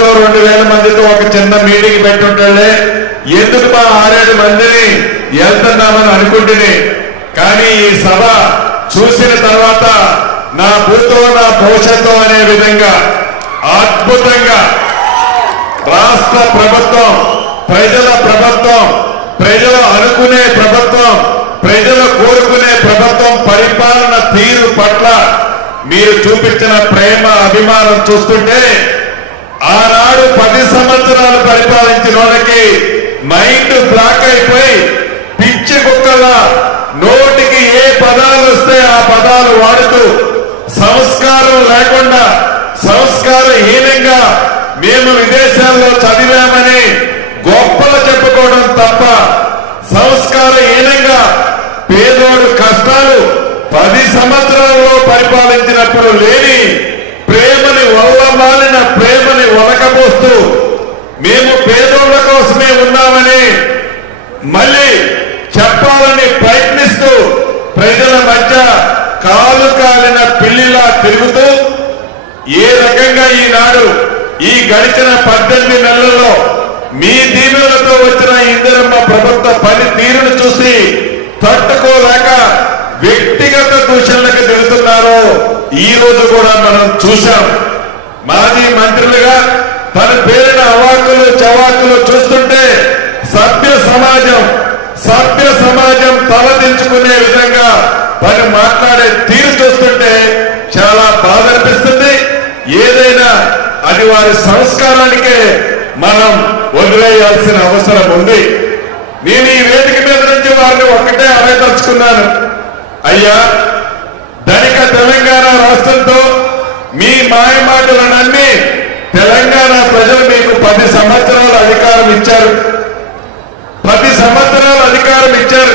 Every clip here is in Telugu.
మంది 2000 మందితో ఒక చిన్న మీటింగ్ పెట్టుంటాడే, ఎందుకు మా 6-7 మందిని వెళ్తున్నామని అనుకుంటుని. కానీ ఈ సభ చూసిన తర్వాత నా భూతో నా భవిష్యత్తు అనే విధంగా అద్భుతంగా రాష్ట్ర ప్రభుత్వం, ప్రజల ప్రభుత్వం, ప్రజలు అనుకునే ప్రభుత్వం, ప్రజలు కోరుకునే ప్రభుత్వం పరిపాలన తీరు పట్ల మీరు చూపించిన ప్రేమ అభిమానం చూస్తుంటే ఆనాడు 10 సంవత్సరాలు పరిపాలించిన వాళ్ళకి మైండ్ బ్లాక్ అయిపోయి పిచ్చి కుక్కల నోటికి ఏ పదాలు వస్తే ఆ పదాలు వాడుతూ సంస్కారం లేకుండా సంస్కారహీనంగా మేము విదేశాల్లో చదివామని గొప్పలు చెప్పుకోవడం తప్ప సంస్కారహీనంగా పేదోడు కష్టాలు 10 సంవత్సరాల్లో పరిపాలించినప్పుడు లేని ప్రేమని వల్లమాలిన ప్రేమని వలకబోస్తూ మేము పేదోళ్ల కోసమే ఉన్నామని మళ్ళీ చెప్పాలని ప్రయత్నిస్తూ ప్రజల మధ్య కాలు కాలిన పిల్లిలా తిరుగుతూ ఏ రకంగా ఈనాడు ఈ గడిచిన 18 నెలల్లో మీ దీవెనలతో వచ్చిన ఇందిరమ్మ ప్రభుత్వ పని తీరును చూసి తట్టుకోలేక వ్యక్తిగత దూషణలకు దిగుతున్నారో ఈ రోజు కూడా మనం చూశాం. మాజీ మంత్రులుగా తన పేరిన అవాకులు చవాకులు చూస్తుంటే సభ్య సమాజం తలదించుకునే విధంగా పని మాట్లాడే తీరు చూస్తుంటే చాలా బాధ అనిపిస్తుంది. ఏదైనా అది వారి సంస్కారానికే మనం వదిలేయాల్సిన అవసరం ఉంది. నేను ఈ వేదిక మీద నుంచి వారిని ఒక్కటే అడగదలుచుకున్నాను. అయ్యా, ధనిక తెలంగాణ రాష్ట్రంతో మీ మాయమాటలనన్నీ తెలంగాణ ప్రజలు మీకు 10 సంవత్సరాలు అధికారం ఇచ్చారు. 10 సంవత్సరాలు అధికారం ఇచ్చారు.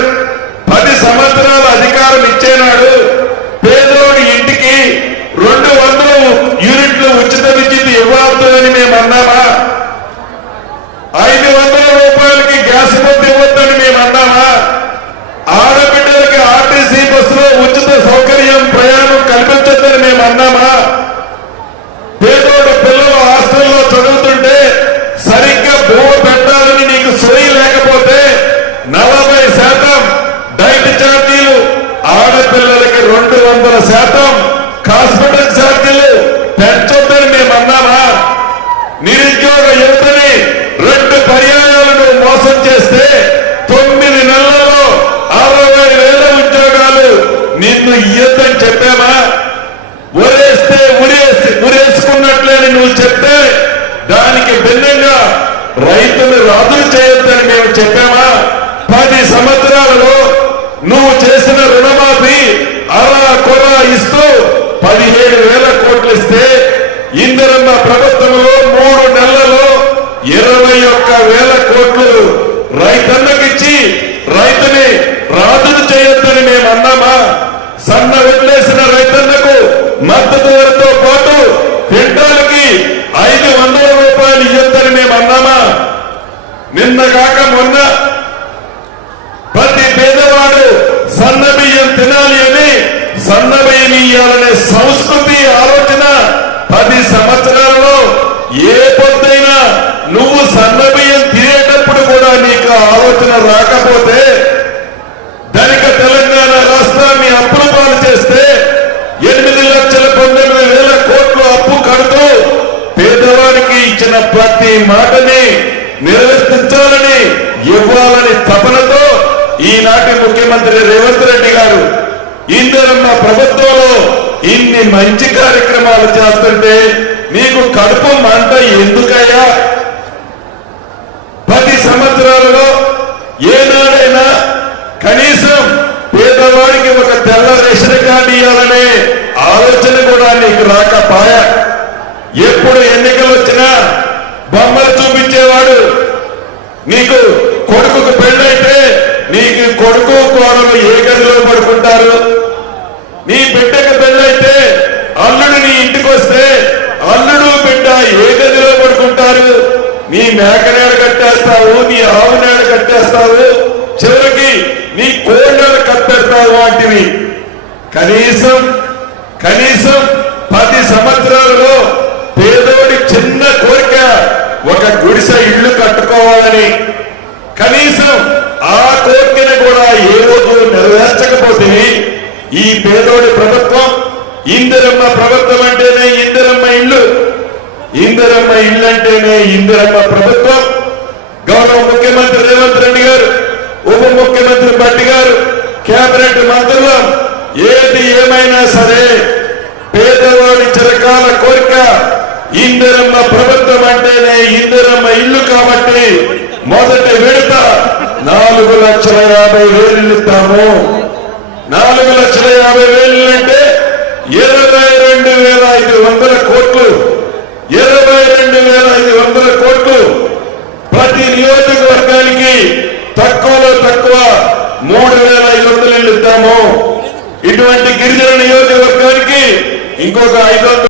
10 సంవత్సరాలు అధికారం ఇచ్చేనాడు పేదోడి ఇంటికి 200 యూనిట్లు ఉచిత విద్యుత్ ఇవ్వద్దని మేము అన్నామా? 500 రూపాయలకి గ్యాస్ పొద్దు ఇవ్వద్దని మేము అన్నామా? ఆడబిడ్డలకి ఆర్టీసీ బస్సులో ఉచిత సౌకర్యం ప్రయాణం కల్పించొద్దని మేము అన్నామా? పేదోడు పిల్లలు హాస్టల్లో చదువుతుంటే సరిగ్గా భూమి పెట్టాలని నీకు సోయి లేకపోతే 40% డైట్ ఛార్జీలు, ఆడపిల్లలకి 200% హాస్పిటల్ ఛార్జీలు పెంచొద్దని మేము అన్నామా? నిరుద్యోగ యువతని 2 పర్యాయాలను మోసం చేస్తే 9 నెలల్లో 60,000 ఉద్యోగాలు నిన్ను ఇయ్యొద్దని చెప్పామా? ఉరేస్తే ఉరేసుకున్నట్లేని నువ్వు చెప్తే దానికి భిన్నంగా రైతులు రాజులు చేయొద్దని మేము చెప్పామా? 10 సంవత్సరాలలో నువ్వు చేసిన రుణమాఫీ అలా కొరా ఇస్తూ 17,000 కోట్లు ఇస్తే ఇందిరమ్మ ప్రభుత్వంలో 3 నెలలలో 21,000 కోట్లు రైతన్నకిచ్చి రైతుని రాజును చేయొద్దని మేము అన్నామా? సన్న వదిలేసిన రైతన్నకు మద్దతు ధరతో పాటు క్వింటాల్కి 500 రూపాయలు ఇవ్వద్దని మేము అన్నామా? నిన్నగాక మొన్న ప్రతి పేదవాడు సన్న బియ్యం తినాలి అని సన్న బియ్యం ఇయ్యాలనే సంస్కృతి ఆలోచన 10 సంవత్సరాలలో ఏ పొద్దైనా నువ్వు సన్న బియ్యం తినేటప్పుడు కూడా నీకు ఆలోచన రాకపోతే ధనిక తెలంగాణ రాష్ట్రాన్ని అప్పులు పాలు చేస్తే 8,19,000 కోట్లు అప్పు కడుతూ పేదవాడికి ఇచ్చిన ప్రతి మాటని నిర్వర్తించాలని ఇవ్వాలని తపనతో ఈనాటి ముఖ్యమంత్రి రేవంత్ రెడ్డి గారు ఇందిరమ్మ ప్రభుత్వంలో ఇన్ని మంచి కార్యక్రమాలు చేస్తుంటే నీకు కడుపు మంట ఎందుకయ్యా? 10 సంవత్సరాలలో ఏనాడైనా కనీసం పేదవాడికి ఒక తెల్ల రేషన్ కార్డు ఇవ్వాలనే ఆలోచన కూడా నీకు రాకపోయా? ఎప్పుడు ఎన్నికలు వచ్చినా బొమ్మలు చూపించేవాడు. నీకు కొడుకుకు పెళ్ళైతే నీకు కొడుకు కోడలు ఏ గదిలో పడుకుంటారు? నీ బిడ్డకు పెళ్ళైతే అల్లుడు నీ ఇంటికి వస్తే అల్లుడు బిడ్డ ఏ గదిలో పడుకుంటారు? నీ మేకనేడు కట్టేస్తావు, నీ ఆవునేడు కట్టేస్తావు, చివరికి నీ కోళ్ళను కట్టేస్తావు. వాటిని కనీసం 10 సంవత్సరాలలో పేదోడి చిన్న కోరిక గుడిసె ఇళ్లు కట్టుకోవాలని కనీసం ఆ కోరికను కూడా ఏ రోజు నెరవేర్చకపోతే ఈ పేదోడి ప్రభుత్వం ఇందిరమ్మ ప్రభుత్వం అంటేనే ఇందిరమ్మ ఇల్లు, ఇందిరమ్మ ఇల్లు అంటేనే ఇందిరమ్మ ప్రభుత్వం. గౌరవ ముఖ్యమంత్రి రేవంత్ రెడ్డి గారు, ఉప ముఖ్యమంత్రి భట్టి గారు, కేబినెట్ మంత్రులు ఏది ఏమైనా సరే పేదవాడి చిరకాల కోరిక ఇందిరమ్మ ప్రభుత్వం అంటేనే ఇందిరమ్మ ఇల్లు కాబట్టి మొదటి విడత 4,50,000 ఇస్తాము. 4,50,000 అంటే 22,500 కోట్లు, 22,500 కోట్లు. ప్రతి నియోజకవర్గానికి తక్కువలో తక్కువ 3,500 ఇల్లు ఇస్తాము. ఇటువంటి గిరిజన నియోజకవర్గానికి ఇంకొక 500